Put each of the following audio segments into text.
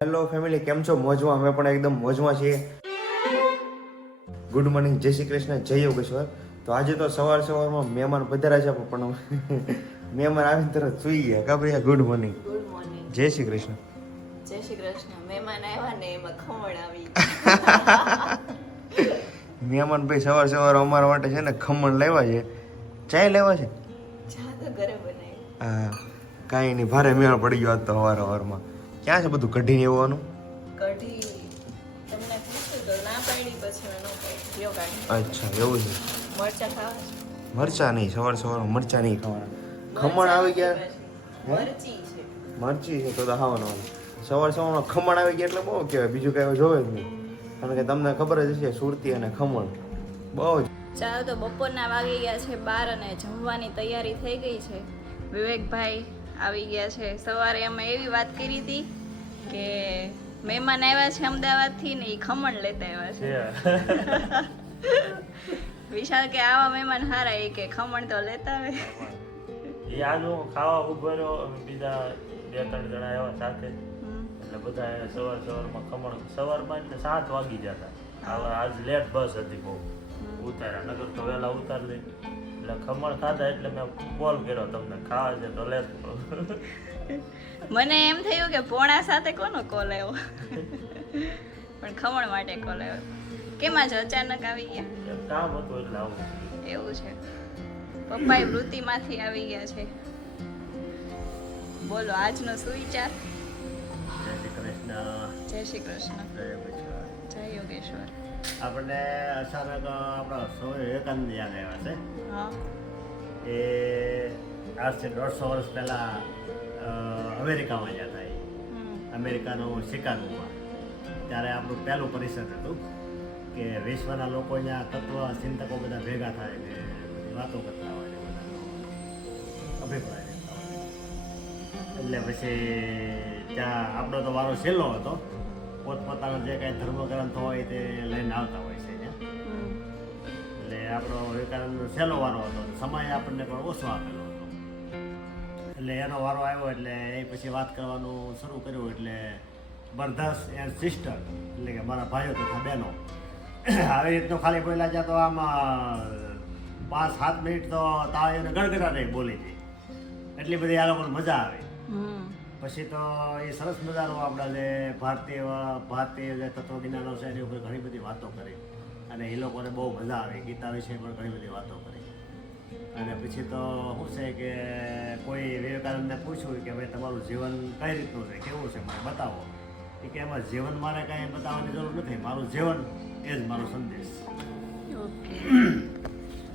Hello family, કેમ છો? મોજમાં? અમે પણ એકદમ મોજમાં છીએ. ગુડ મોર્નિંગ, જય શ્રી કૃષ્ણ, જય યોગેશ્વર. તો આજે તો સવારમાં મહેમાન પધાર્યા છે, પણ મહેમાન આવીને તરત સુઈ ગયા. Kabariya, good morning. Good morning. જય શ્રી કૃષ્ણ. જય શ્રી કૃષ્ણ. મહેમાન આવ્યા ને એમાં ખમણ આવી. મહેમાન ભાઈ સવાર અમારા માટે છે ને ખમણ લેવા છે. ચાય લેવા છે. ચા તો ઘરે બનાવી. હા, કાંઈ નહીં, ભારે મેળ પડી ગયો આજ તો સવારમાં. ક્યાં છે બધું કઢીને આવવાનું? કઢી તમને પૂછ્યું તો ના પાડી, પછી મેં ન પાડી. લ્યો કાઢી. અચ્છા, એવું છે. મરચાં ખાવા છે? મરચા નહીં, સવારમાં મરચા નહીં ખાવાના. ખમણ આવી ગયા. મરચી છે. મરચી છે તો ખાવાનું. સવારમાં ખમણ આવી ગયા એટલે બહુ કહેવાય, બીજું કઈ જોવે જ નહીં. કારણ કે તમને ખબર જ હશે, સુરતી અને ખમણ બહુ જ. ચાલો, તો બપોરના વાગી ગયા છે 12 અને જમવાની તૈયારી થઈ ગઈ છે. વિવેકભાઈ આવી ગયા છે. સવારે અમે એવી વાત કરી હતી કે મહેમાન આવ્યા છે અમદાવાદથી ને એ ખમણ લેતા આવ્યા છે. વિશાલ કે આવા મહેમાન હારા, એ કે ખમણ તો લેતા આવે. એ આજ હું ખાવા ઉભો રહ્યો, અમે બીજા 2-3 જણા આવ્યા સાથે, એટલે બધા સવારમાં ખમણ સવારમાં એટલે 7 વાગી જતા. આજ લેટ બસ હતી બહુ, ઉતાર્યા નગર તો વહેલા ઉતાર દે, એટલે ખમણ ખાધા એટલે મેં કોલ કર્યો તમને ખાવા છે તો લેટ. મને એમ થયું કે 6:45 કોનો કોલ આવ્યો, પણ ખમણ માટે કોલ આવ્યો. કેમ આજ અચાનક આવી ગયા? કામ હતું એટલે આવું. એવું છે. પપ્પા વૃત્તિમાંથી આવી ગયા છે. બોલો, આજનો શું વિચાર? જય શ્રી કૃષ્ણ. જય શ્રી કૃષ્ણ. જય યોગેશ્વર. જય યોગેશ્વર. આપણને અચાનક આપણો સ્વામી વિવેકાનંદ યાદ આવ્યા છે. હા. એ આજથી 150 વર્ષ પહેલા અમેરિકામાં ગયા હતા. અમેરિકાનું શિકાગોમાં ત્યારે આપણું પહેલું પરિષદ હતું કે વિશ્વના લોકો અહીંયા તત્વ ચિંતકો બધા ભેગા થાય ને બધી વાતો કરતા હોય ને બધાનો અભિપ્રાય લેતા હોય. એટલે પછી ત્યાં આપણો તો વારો છેલ્લો હતો. પોતપોતાનો જે કાંઈ ધર્મગ્રંથ હોય તે લઈને આવતા હોય છે ત્યાં. એટલે આપણો વિવેકાનંદનો છેલ્લો વારો હતો, સમય આપણને પણ ઓછો આપેલો હતો. એટલે એનો વારો આવ્યો એટલે એ પછી વાત કરવાનું શરૂ કર્યું. એટલે બરદાસ એન્ડ સિસ્ટર, એટલે કે મારા ભાઈઓ તથા બહેનો, આવી રીતનું ખાલી બોલ્યા જ્યાં તો આમાં 5-7 મિનિટ તો તાળીઓને ગણગડા બોલી હતી. એટલી બધી આ લોકોને મજા આવી. પછી તો એ સરસ મજાનું આપણા જે ભારતીય જે તત્વજ્ઞાનો છે એની ઉપર ઘણી બધી વાતો કરી અને એ લોકોને બહુ મજા આવી. ગીતા વિશે પણ ઘણી બધી વાતો કરી. અને પછી તો શું છે કે કોઈ વિવેકાનંદને પૂછ્યું કે ભાઈ તમારું જીવન કઈ રીતનું છે, કેવું છે, મને બતાવો. એ કે એમાં જીવન મારે કાંઈ બતાવવાની જરૂર નથી, મારું જીવન એ જ મારો સંદેશ.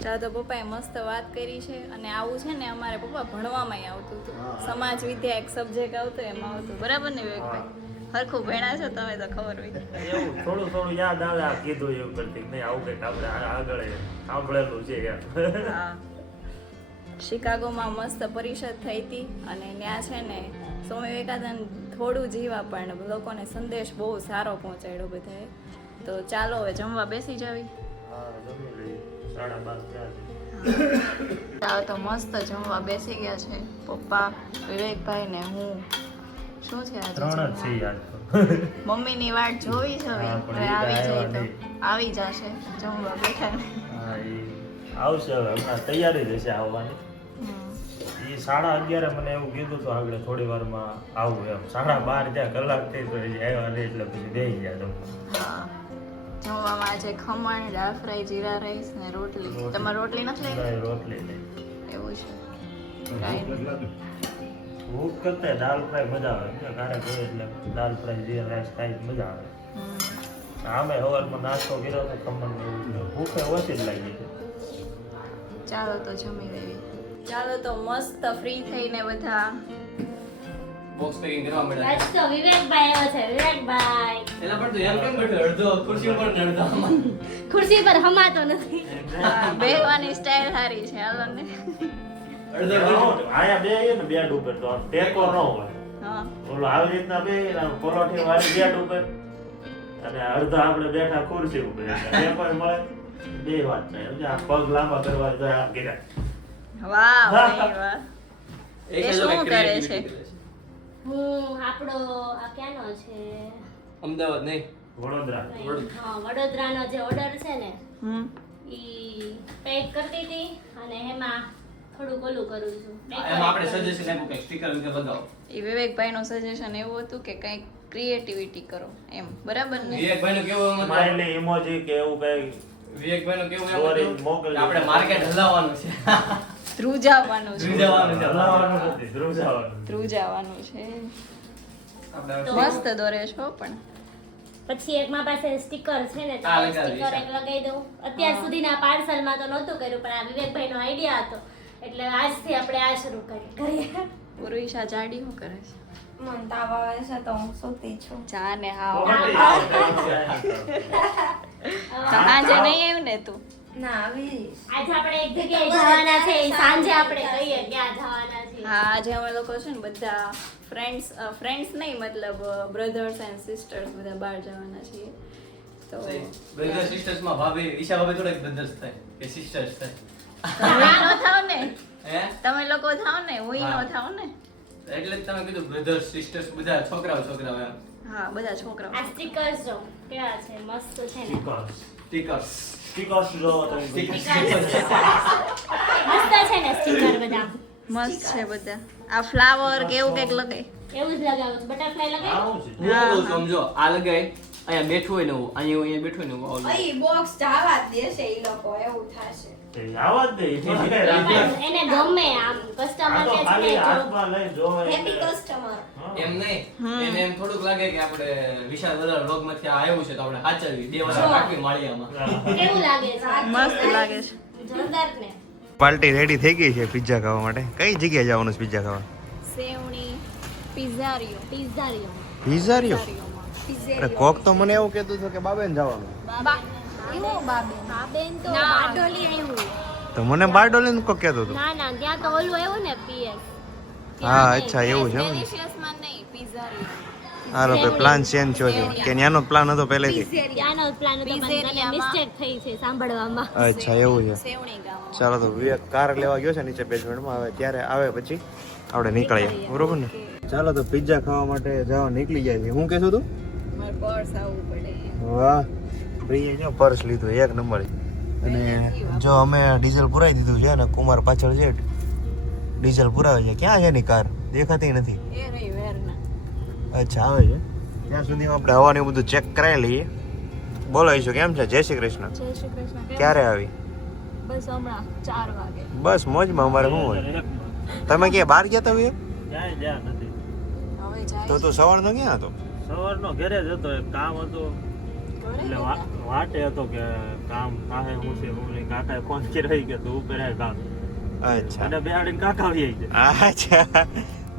ચાલો, તો પપ્પાએ મસ્ત વાત કરી છે. અને આવું છે ને અમારે પપ્પા ભણવામાં આવતું હતું. સમાજ વિદ્યા એક સબ્જેક્ટ આવતો એમાં આવતું. બરાબર ને વિવેકભાઈ? હરખું ભણ્યા છો તમે તો ખબર હોય. એવું થોડું યાદ આવે. આ કીધું એવું કરતી નહીં, આવું કંઈક આપણે આગળ સાંભળેલું છે યાર. હા. શિકાગોમાં મસ્ત પરિષદ થઈ હતી અને ત્યાં છે ને સ્વામી વિવેકાનંદ થોડું જીવા પણ લોકોને સંદેશ બહુ સારો પહોંચાડ્યો બધાએ. તો ચાલો હવે જમવા બેસી જાવી. હા, જમી લઈએ. 12:30 થયા છે. ચાલો, તો મસ્ત જમવા બેસી ગયા છે પપ્પા, વિવેકભાઈ ને હું. શું છે આજે? 3 જ છે યાર. મમ્મીની વાટ જોવી છે હવે. હા, પણ હવે એ આવી કાંઈ જાય તો આવ્યા આવી જશે જમવા બેઠા. હા, એ આવશે હવે, હમણાં તૈયારી જ હશે આવવાની. એ 11:30 મને એવું કીધું તો આગળ થોડી વારમાં આવું એમ. 12:30 ત્યાં કલાક થઈ તો હજી આવ્યા નહીં, એટલે પછી બેસી ગયા જમવા. હા, જમવામાં આજે ખમણ, દાળ ફ્રાય, જીરા રાઈસ ને રોટલી. તમારે રોટલી નથી લેવી? નહીં, રોટલી નહીં. એવું છે. કાંઈ નહીં. ભૂખ કરતા દાળ ફ્રાય મજા આવે. ક્યારેક હોય એટલે દાળ ફ્રાય જીરા રાઈસ ખાઈ મજા આવે. આમે સવારમાં નાસ્તો કર્યો તો ખમણ ને એવું, ભૂખે ઓછી જ લાગી છે. ચાલો, તો જમી લેવી. ચાલો, તો મસ્ત ફ્રી થઈને બધા બોક્સ પેકિંગ કરવા મળ્યા આજ તો વિવેકભાઈ આવ્યો છે. વિવેકભાઈ એલા પણ તું એમ કેમ બેઠો? અડધો ખુરશી ઉપર ને અડધો આમાં. ખુરશી પર હમાતો નથી. બેહવાની સ્ટાઇલ સારી છે. હાલો ને. અડધો ખુરશી. આયા બે ને બેડ ઉપર તો આમ ટેકો ન હોય. હા, ઓલો આવી રીતના બે પરોઠી વાળી બેડ ઉપર અને અડધા આપણે બેઠા ખુરશી ઉપર, ટેકો મળે. બે વાત થાય. આ પગ લાંબા કરવા જાય આ કર્યા. વાહ ભાઈ વાહ. એક એ હજુ શું કંઈક કરે creativity છે? કરે છે. હું આપણો આ ક્યાંનો છે અમદાવાદ નહીં વડોદરા હા વડોદરાનો જે ઓર્ડર છે ને હમ ઈ પેક કરતી હતી અને એમાં થોડુંક ઓલું કરું છું એમાં આપણે સજેશન આપ્યું કે સ્ટીકર કે લગાવો એ વિવેકભાઈનું સજેશન એવું હતું કે કંઈક ક્રિએટિવિટી કરો એમ બરાબર ને વિવેકભાઈનું કેવું એમ હતું સ્માઈલી ઇમોજી કે એવું કઈ વિવેકભાઈનું કેવું એમ દોરી હતું મોકલજો. કે આપણે માર્કેટ હલાવવાનું છે ધ્રુજાવાનું છે ધ્રુજાવાનું છે હલાવવાનું નથી ધ્રુજાવાનું ધ્રુજાવાનું છે આપણે મસ્ત દોરે છો પણ પછી એક મારા પાસે સ્ટીકર છે ને તો હા, લગાવી સ્ટીકર છે. એક લગાવી દઉં અત્યાર સુધીના પાર્સલમાં તો નહોતું કર્યું પણ આ વિવેકભાઈનો આઈડિયા હતો એટલે આજથી આપણે આ શરૂ કરીએ પુરુષા જાડી શું કરે છે મને તાવ આવે છે તો હું સૂતી છું. જાને હાવ પોપટી. સાંજે નહીં આવ્યું ને તું ના આવી આજે આપણે એક જગ્યાએ જવાના છે ઈ સાંજે આપણે કહીએ ક્યાં જવાના છે હા આજે અમે લોકો છે ને બધા ફ્રેન્ડ્સ નહીં મતલબ બ્રધર્સ એન્ડ સિસ્ટર્સ બધા બહાર જવાના છીએ તો બ્રધર સિસ્ટર્સ માં ભાભી ઈશા ભાભી થોડાક બ્રધર્સ થાય કે સિસ્ટર્સ થાય તમે નો થાવ ને હે તમે લોકો થાવ ને હું નો હા. થાવ ને એટલે જ તમે કીધું બ્રધર્સ સિસ્ટર્સ બધા છોકરાઓ એમ હા બધા છોકરાઓ આ સ્ટીકર્સ જો કેવા છે મસ્ત છે ને સ્ટીકર્સ સ્ટીકર્સ સ્ટીકર્સ જો તમે મસ્ત છે ને સ્ટીકર બધા મસ્ત છે બધા આ ફ્લાવર કે એવું કંઈક લગાય એવું જ લગાવું છું બટરફ્લાય લગાવી આવું છે હું કહું છું સમજો આ લગાય અહીંયા બેઠું હોય ને હું અહીંયા બેઠું હોય ને હું ઓલું. અહીં બોક્સ જવા જ દેશે ઈ લોકો એવું થશે. એ આવા જ દે એ કઈ રાખે. એને ગમે આમ આ કસ્ટમર તો કે ખાલી છે જો હાથમાં લઈને જોવે હેપી એટલે. કસ્ટમર. હા. એમ નહીં એને એમ થોડુંક લાગે કે આપણે વિશાલ બધા વ્લોગ માંથી આવ્યું છે તો આપણે સાચવવી 2 વર્ષ રાખવી માળિયામાં કેવું લાગે છે મસ્ત લાગે છે જોરદાર ને પાર્ટી રેડી થઈ ગઈ છે પિઝા ખાવા માટે કઈ જગ્યાએ જવાનું છે પિઝા ખાવા સેવણી પિઝારીઓ પિઝારીઓ પિઝારીઓ અરે કોક તો મને એવું કહેતું હતું કે બાબેન જવાનું બાબેન તો બારડોલી આવ્યું તો મને બારડોલી કોક કહેતું હતું ના ત્યાં તો ઓલું આવ્યું ને પીએસ હા અચ્છા એવું છે એમ ને. ડેલિશિયસમાં નહીં પિઝારીઓ હાલો ભાઈ પ્લાન ચેન્જ થયો છે કે ત્યાંનો જ પ્લાન હતો પહેલેથી ત્યાંનો પ્લાન હતો પણ મને મિસ્ટેક થઈ છે સાંભળવામાં અચ્છા એવું છે સેવણી ગામ ચાલો તો વિવેક કાર લેવા ગયો છે નીચે બેસમેન્ટમાં હવે ત્યારે આવે પછી આપણે નીકળીએ બરોબર ને ચાલો તો પિઝા ખાવા માટે જવા નીકળી જાય છે હું કહેશું તું મારે પર્સ આવવું પડે વાહ પ્રિય જો પર્સ લીધું એક નંબર અને જો અમે ડીઝલ પુરાઈ દીધું છે અને કુમાર પાછળ છે ડીઝલ પુરાવે છે ક્યાં છે એની કાર દેખાતી નથી એ રહી વેરના અચ્છા આવે છે ત્યાં સુધી આપણે હવાનું બધું ચેક કરાવી લઈએ બોલો ઈશુ કેમ છે જય શ્રી કૃષ્ણ જય શ્રી કૃષ્ણ કેમ? ક્યારે આવી બસ હમણાં 4 વાગે બસ મોજમાં અમારે શું હોય તમે ક્યાં બહાર ગયા તા વિવેક? ક્યાંય જ્યાં નથી હવે જાય તો તું સવારનો ક્યાં હતો સવારનો ઘરે જ હતો એક કામ હતું એટલે વાટે હતો કે કામ પાસે હું છે હું નહીં કાકાએ ફોન કર્યો કે તું ઉપર આય કામ અચ્છા અને બેહાડીને કાકા આવી ગયા અચ્છા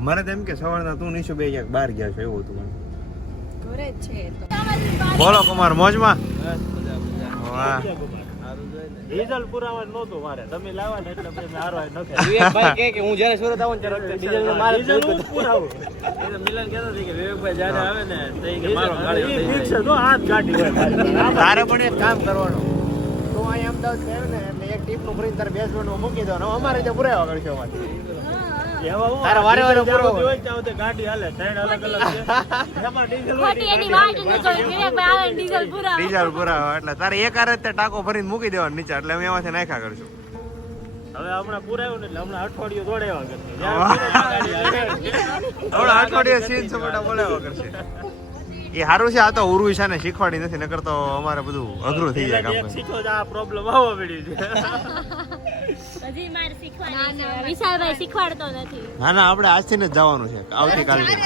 મને તો એમ કે સવારના તું નીચે બે ક્યાંક બહાર ગયા છો એવું હતું મને ઘરે જ છે એ તો બોલો કુમાર મોજમાં વાહ ડીઝલ પુરાવા નહોતું મારે તમે લાવવા ને એટલે મેં હારવા નખાય વિવેકભાઈ કહે કે હું જ્યારે સુરત આવું ને ત્યારે ડીઝલ મારે ડીઝલ હું જ પુરાવું મિલન કહેતો હતો કે વિવેકભાઈ જ્યારે આવે ને તો ઈ કે ઈ મારો ગાડી ફિક્સ છે તો હાથ ગાડી હોય મારી. તારે પણ એક કામ કરવાનું તું અહીં અમદાવાદ ગયો ને એટલે એક ટીપનું ભરીને તારે બેસવાનું મૂકી દેવાનું અમારે ત્યાં પુરાવા કરશો એમાંથી એવા હું તારે વારે વારે જ્યાં પુરાવો. સુધી હોય ત્યાં સુધી ગાડી હાલે ત્રણ અલગ અલગ છે એમાં ડીઝલ હોય ખોટી એની વાટ ન જોઈ વિવેકભાઈ આવે ને ડીઝલ પુરાવે ડીઝલ પુરાવા એટલે તારે એક હારે તે ટાંકો ભરીને મૂકી દેવાનું નીચે એટલે અમે એમાંથી નાખ્યા કરશું હવે હમણાં પુરાયું ને એટલે હમણાં અઠવાડિયું દોડેવા કરશે હમણાં અઠવાડિયે સીન સપોટા બોલાવા કરશે એ સારું છે આ તો ઉર્વિશા ને શીખવાડી નથી નકર તો અમારે બધું અઘરું થઈ જાય કામ શીખો તો આ પ્રોબ્લેમ આવવા મળ્યું છે હજી મારે શીખવાની છે વિશાલભાઈ શીખવાડતો નથી ના ના આપણે આજથી જ જવાનું છે આવતીકાલથી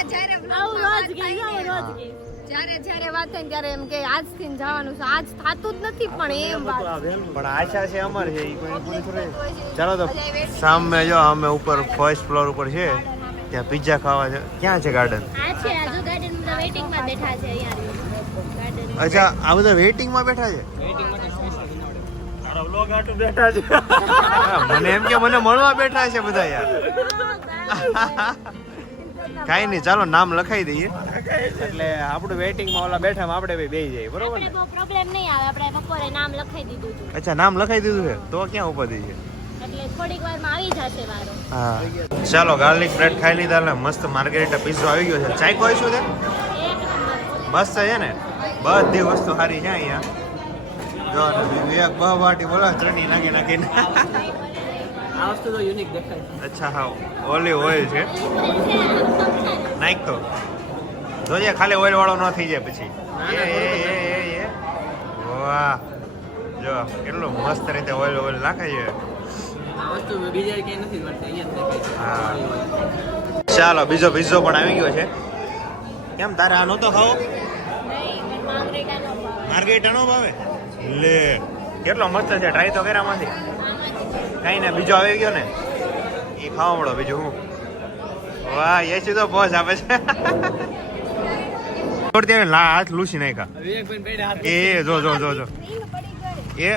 આવું રોજ કે રોજ કે જ્યારે વાત થાય ને ત્યારે એમ કે આજથી જ જવાનું છે આજ થાતું જ નથી પણ એમ વાત આ વહેલું પણ આશા છે અમારે છે ઈ કોઈ પૂરી થોડી ચાલો તો સામે જો અમે ઉપર ફર્સ્ટ ફ્લોર ઉપર છે ત્યાં પિઝા ખાવા છે ક્યાં છે ગાર્ડન આ છે આજુ ગાર્ડન બધા વેઇટિંગ માં બેઠા છે અહીંયા ગાર્ડન અચ્છા આ બધા વેઇટિંગમાં બેઠા છે તારો વ્લોગ આટું બેઠા છે હા, મને એમ કે મને મળવા બેઠા છે બધા યાર કાઈ નહીં ચાલો નામ લખાઈ દઈએ એટલે આપણું વેઇટિંગમાં ઓલા બેઠા આપણે બેસી જઈએ બરોબર આપણે ને બહુ પ્રોબ્લેમ નહીં આવે આપણે બપોરે નામ લખાઈ દીધું હતું અચ્છા નામ લખાઈ દીધું છે તો ક્યાં ઉપાધિ છે એટલે થોડીક વારમાં આવી જશે વારો. હા ચાલો ગાર્લિક બ્રેડ ખાઈ લીધા એટલે મસ્ત માર્ગેરિટા પિઝા આવી ગયો છે. ચાય કોઈ શું છે? એક નંબર. મસ્ત છે ને, બધી વસ્તુ સારી છે અહીંયા. જો એક બહાટી બોલા ચટણી નાખી નાખીને. આ વસ્તુ તો યુનિક દેખાય છે. અચ્છા હા ઓલિવ ઓઇલ છે નાખ તો જોઈએ ખાલી ઓઇલ વાળો ન થઈ જાય પછી. એ વાહ જો કેટલું મસ્ત રીતે ઓઇલ નાખે છે. આ વસ્તુ બીજા ક્યાંય નથી મળતી, અહીંયા જ દેખાય છે. હા ચાલો બીજો પિઝ્ઝો પણ આવી ગયો છે. કેમ તારે આ નહોતો ખાવો? માર્ગેરિટા નો ભાવે? લે કેટલો મસ્ત છે, ટ્રાય તો કર્યામાંથી કઈ ને બીજો આવી ગયો ને એ ખાવા મળો બીજું હું. વાહ યશુ તો પોઝ આપે છે. હાથ લૂસી નાખ્યા વિવેકભાઈ પેડે હાથ એ જો જો જો જો એ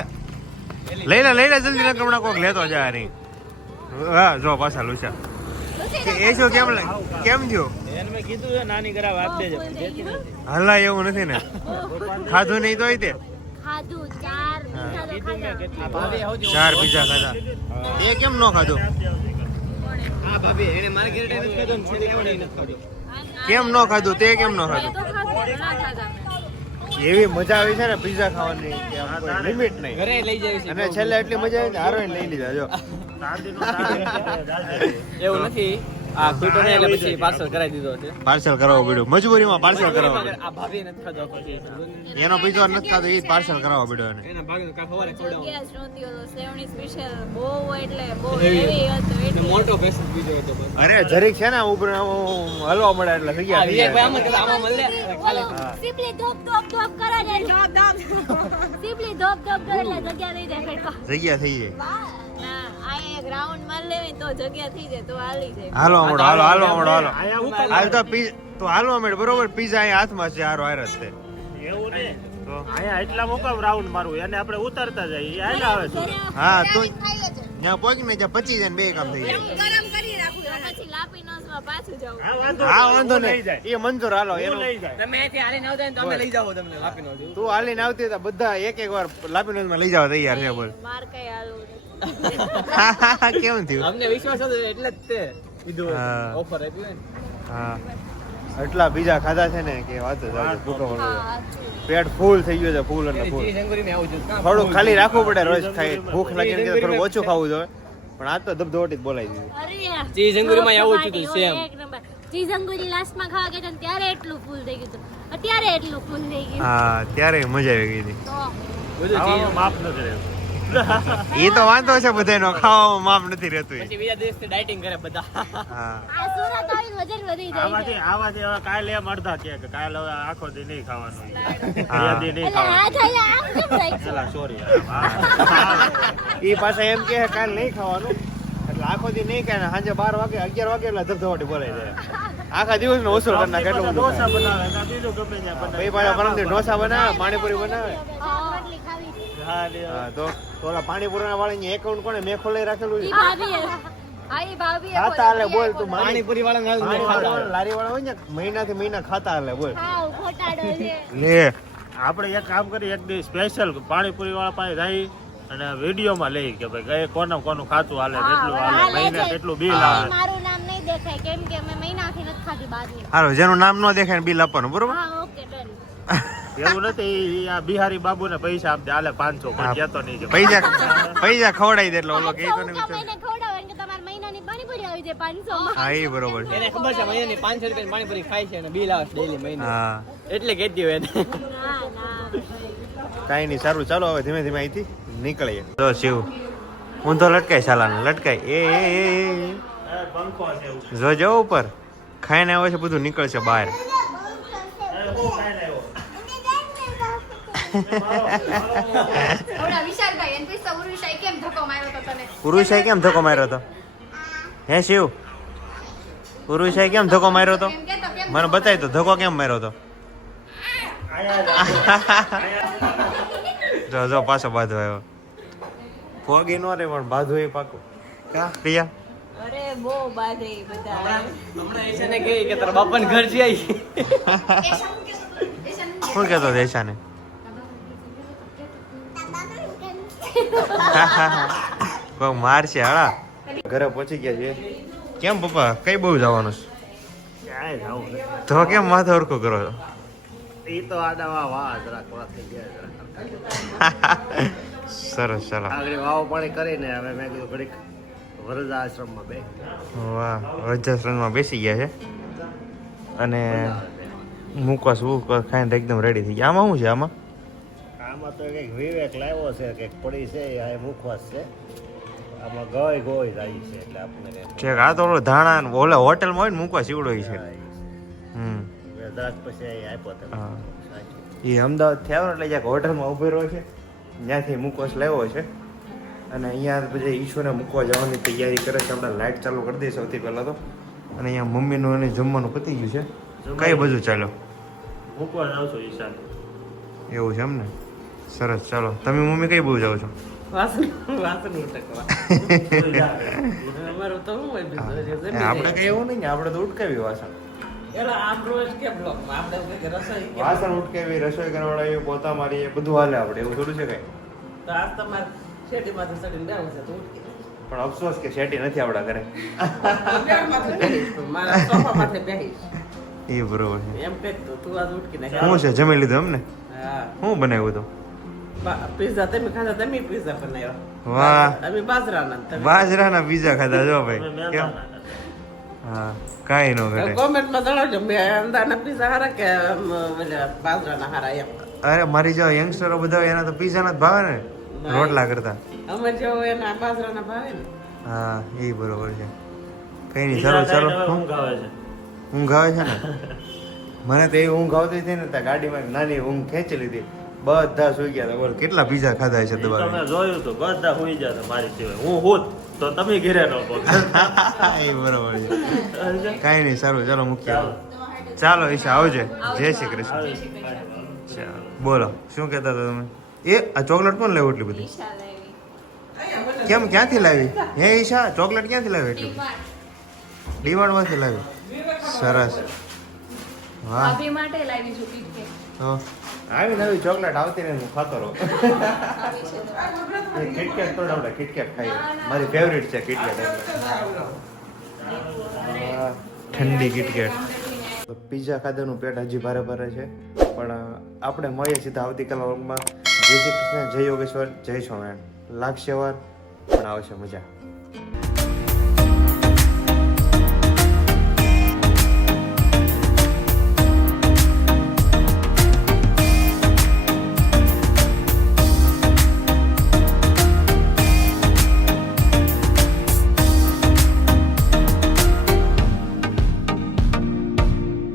લઈ લે જલ્દી ના કમણા કોક લેતો જા નહીં. હા જો પાછા લૂસા એ શું કેમ થયું? એને મેં કીધું છે નાની કરાવ આપ દેજે પણ દેતી નથી. હલા એવું નથી ને ખાધું નહીં તોય તે ખાધું 4 પીઝા તો ખાધા. આ ભાભી આવજો. 4 પિઝા ખાધા એ કેમ ન ખાધું? આ ભાભી એને માર્કેટ નથી ખાધું ને છેલ્લે આવડે નથી ખાધું. કેમ ન ખાધું? તે કેમ ન ખાધું? એવી મજા આવી છે ને પિઝા ખાવાની કે આમ કોઈ લિમિટ નહીં. ઘરે લઈ જાય છે અને છેલ્લે એટલી મજા આવી ને હારો લઈ લીધા જો. એવું નથી. આ ખૂટો ને એટલે પછી પાર્સલ કરાવી દીધો છે. પાર્સલ કરાવવું પડ્યું મજબૂરીમાં પાર્સલ કરાવવું પડ્યું. આ ભાભી નથી ખાધો પછી એનો પિઝા નથી ખાધો એ પાર્સલ કરાવવો પડ્યો એને. એના ભાગનું કાં ખવારે ખવડાવવાનું. જગ્યા જ નહોતી, ઓલો સેવણી સ્પેશિયલ બહુ એટલે બહુ હેવી હતો અને એટલે મોટો પેસ બીજો હતો બસ. અરે જરીક છે ને ઉપર હલવા મળે એટલે થઈ આ ગયા વિવેકભાઈ આમાં કદાચ આમાં મળે ખાલી સિમ્પલી ધોપ ધોપ ધોપ કરે ને સિમ્પલી ધોપ ધોપ કરે એટલે જગ્યા નહીં જાય પેટમાં. જગ્યા થઈ જાય. ના આ એક રાઉન્ડ માર લેવી તો જગ્યા થઈ જાય તો હાલી જાય. હાલવા મળો હાલ તો તો હાલવા મળે બરોબર. પિઝા અહીંયા હાથમાં છે હારો હાર જ તે. એવું ને તો અહીંયા એટલા મોકા રાઉન્ડ મારવું એને આપણે ઉતારતા જઈએ એ હાલ આવે છે. હા તું ત્યાં પહોંચી ને ત્યાં 25 જાય ને બે કામ થઈ જાય. ગરમ કરી રાખું પછી લાપીનોસમાં પાછું જવું. હા વાંધો નહીં એ મંજૂર હાલો એનું લઈ જાય તમે અહીંથી હાલીને આવતા હોય ને તમે લઈ જાઓ તમને લાપીનો છું. તું હાલીને આવતી હતા બધા એક વાર લાપીનોઝમાં લઈ જવા તૈયાર છે બોલ. માર કઈ હાલવું નથી. કેમ થયું? અમને વિશ્વાસ હતો એટલે જ તે કીધું હા. ઓફર આપ્યું હોય ને. હા એટલા બીજા ખાધા છે ને કે વાત જ આવે ભૂખો હા, મળે. સાચું. પેટ ફૂલ થઈ ગયું છે ફૂલ અને એની ફૂલ. ચીઝ અંગુરીમાં આવું જોઈએ. કાં થોડું ખાલી રાખવું પડે રોજ ખાઈ ભૂખ લાગી ને થોડું ઓછું ખાવું જોઈએ પણ આ તો ધબધોટી જ બોલાવી દીધું. અરે ચીઝ અંગુરીમાં આવું જ હતું, પાર્ટી હોય, same. એક નંબર. ચીઝ અંગુરી લાસ્ટમાં ખાવા ગયા હતા ને ત્યારે એટલું ફૂલ થઈ ગયું હતું. અત્યારે એટલું ફૂલ થઈ ગયું હા ત્યારે મજા આવી ગઈ હતી. તો બધું ચીઝ માફ નથી રહેતું. એ તો વાંધો છે બધાનો ખાવામાં માપ નથી રહેતું એ. પછી બીજા દિવસથી ડાયટિંગ કરે બધા. હા આ સુરત આવીને વજન વધી જાય છે. આવાથી હવે કાલે એમ અડધા કે કાલે હવે આખો દી નહીં ખાવાનું હા. બે દી નહીં એટલે આ ખાવાનું થાય આમ કેમ થાય છે? એલા સોરી એ પાછા એમ કે કાલ નહીં ખાવાનું એટલે આખો દી નહીં ખાય ને સાંજે 12 વાગે 11 વાગે એટલે ધબધબાટી બોલાઈ જાય. આખા દિવસ નો વસૂલ કરી નાખે એટલું બધું ઢોસા ખાય. બનાવે ને બીજું ગમે ત્યાં બનાવે. પછી પાછા પરમદી ઢોસા બનાવે પાણીપુરી બનાવે. રોટલી ખાવી છે. હા, લે. હા તો ઓલા પાણીપુરી વાળા એકાઉન્ટ કોને મેં ખોલાઈ રાખેલું ઈ છે? ભાભીએ. હા ઈ ભાભી ખાતા હાલે બોલ તું પાણીપુરી વાળા લારી વાળા હોય ને મહિનાથી મહિના ખાતા હાલે બોલ હાવ ખોટાડો છે. લે આપણે એક કામ કરીએ એક દી સ્પેશિયલ પાણીપુરી વાળા પાસે જઈ અને વિડીયોમાં લઈ કે ભાઈ કઈ કોનું ખાતું હાલે કેટલું હા, હાલે લેજે. મહિને કેટલું બિલ ઈ આવે મારું નામ નહીં દેખાય કેમ કે અમે મહિનાથી નથી ખાધી બહારની. હાલો જેનું નામ ન દેખાય ને બિલ આપવાનું બરોબર. હા ઓકે ડન. એવું નથી ઈ આ બિહારી બાબુને પૈસા આપજે હાલે 500 પણ કહેતો નહીં કે પૈસા ખવડાવી દે એટલે ઓલો કે તો ને મહિને ખવડાવો એમ કે તમારે મહિનાની પાણીપુરી આવી જાય 500 માં. હા એ બરોબર છે. એને ખબર છે મહિનાની 500 રૂપિયાની પાણીપુરી ખાય છે અને બિલ આવે છે ડેલી મહિને. હા એટલે કહેતી હોય એને. ના ના કાંઈ નહીં સારું ચાલો હવે ધીમે ધીમે અહીંથી નીકળીએ. તો શિવ ઊંધો લટકાય સાલાને લટકાય એ પંખો છે એવું જોજો ઉપર ખાઈને આવે છે બધું નીકળશે બહાર. ઓલા વિશાલભાઈ એને પૂછતા ઉરુષાએ કેમ ધક્કો માર્યો તો તને? પુરુષાએ કેમ ધક્કો માર્યો હતો? હે શિવ પુરુષાએ કેમ ધક્કો માર્યો હતો? એમ કહેતો કેમ મને બતાય તો ધક્કો કેમ માર્યો હતો? જો જો પાછો બાંધો આવ્યો. ફોગી નો રે પણ બાંધો એ પાકો. કા પ્રિયા અરે બહુ બાધે ઈ બધા. હમણાં ઈશાને કહે કે તારા બાપાને ઘર છે આઈ. શું કહેતો દેશાને? કોઈ મારશે હાળા. ઘરે પહોંચી ગયા છે. કેમ પપ્પા કઈ બહુ જવાનું છે? ક્યાંય જાવું નથી. તો કેમ માથે હરખું કરો છો? એ તો આડા વાહ જરાક વાત થઈ ગયા જરાક. સરસ ચાલો. આગળ વાવ પાણી કરીને હવે મેં કીધું ઘડીક વરદાશ્રમમાં બે વાહ વૃદ્ધાશ્રમમાં બેસી ગયા છે અને મુકવાસ ખાઈને એકદમ રેડી થઈ ગયા. આમાં શું છે આમાં? આમાં તો કંઈક વિવેક લાવ્યો છે કંઈક પડી છે આ મુખવાસ છે આમાં ગોય ગોય જાય છે એટલે આપણને કંઈક ઠીક. આ તો ઓલો ધાણા ને ઓલા હોટલમાં હોય ને મુકવાસ ઈવડો છે. દસ પછી આપ્યો તમે હા. એ અમદાવાદથી આવ્યો એટલે જ્યાંક હોટલમાં ઉભો રહ્યો છે ત્યાંથી મુકવાસ લાવ્યો છે અને અહીંયા પછી ઈશ્વરને મૂકવા જવાની તૈયારી કરે છે. આપણે લાઇટ ચાલુ કરી દઈએ સૌથી પહેલાં તો. અને અહીંયા મમ્મીનું અને જમવાનું પતી ગયું છે. કઈ બાજુ ચાલો? મૂકવા જાવ છો ઈશાન. એવું છે એમ ને? સરસ ચાલો. તમે મમ્મી કઈ બાજુ જાઓ છો? આપણે કઈ એવું નહીં ને આપણે તો ઉટકાવી વાસણ વાસણ ઉટકાવી રસોઈ કરવાડાવી પોતા મારીએ બધું હાલે આપણે. એવું થોડું છે કઈ? પણ અફસોસ કે શેટી નથી આપણા ઘરે. એ બરોબર છે. શું છે જમી લીધું એમ ને? શું બનાવ્યું હતું? પિઝા તમે ખાધા તમે પિઝા બનાવ્યો વાહ અમે બાજરાના તમે બાજરાના પીઝા ખાધા જો ભાઈ. તમે કેમ? મહેનતાના. હા કાંઈ નો ઘટે. કોમેન્ટમાં જણાવજો અંદાના પિઝા હારા કે બાજરાના હારા એમ અરે મારી જો યંગસ્ટરો બધા હોય એના તો પીઝા ના જ ભાવે ને રોટલા કરતા. અમે જો એના બાજરાના ભાવે ને હા એ બરોબર છે. કઈ નહીં ઈશાન ચાલો ખાઈને હવે ચાલો. ઊંઘ આવે છે. ઊંઘ આવે છે ને? મને તો એવી ઊંઘ આવતી હતી ને ત્યાં ગાડીમાં એક નાની ઊંઘ ખેંચી લીધી. બધા સુઈ ગયા હતા. બોલ કેટલા પીઝા ખાધા છે ઈ તો દબાવી. મેં જોયું હતું બધા સુઈ ગયા હતા મારી સિવાય. હું હોત તો તમે ઘેરે ન પહોંચો. એ બરોબર છે. કાંઈ નહીં સારું ચાલો મૂકીએ. ચાલો. ચાલો ઈશા આવજે. જય શ્રી કૃષ્ણ. ચાલો બોલો શું કહેતા હતા તમે? એ આ ચોકલેટ કોણ લાવ્યું એટલી બધી? ઈશા લાવી. કેમ ક્યાંથી લાવી? હે ઈશા ચોકલેટ ક્યાંથી લાવી એટલી બધી? ડીમાર્ટમાંથી લાવી. સરસ. વાહ. ભાભી માટે લાવી છું KitKat. તો આવી નવી ચોકલેટ આવતી ને હું ખાતો રહું. આવી છે તો. એ કિટકેટ તો આપણે કિટકેટ ખાઈએ. મારી ફેવરિટ છે કિટકેટ એટલે. ઠંડી કિટકેટ. તો પીઝા ખાધાનું પેટ હજી ભારે ભારે છે પણ આપણે મળીએ સીધા આવતીકાલ વ્લોગમાં. જય શ્રી કૃષ્ણ, જય યોગેશ્વર, જય સ્વામિનારાયણ. લાગશે વાર પણ આવશે મજા.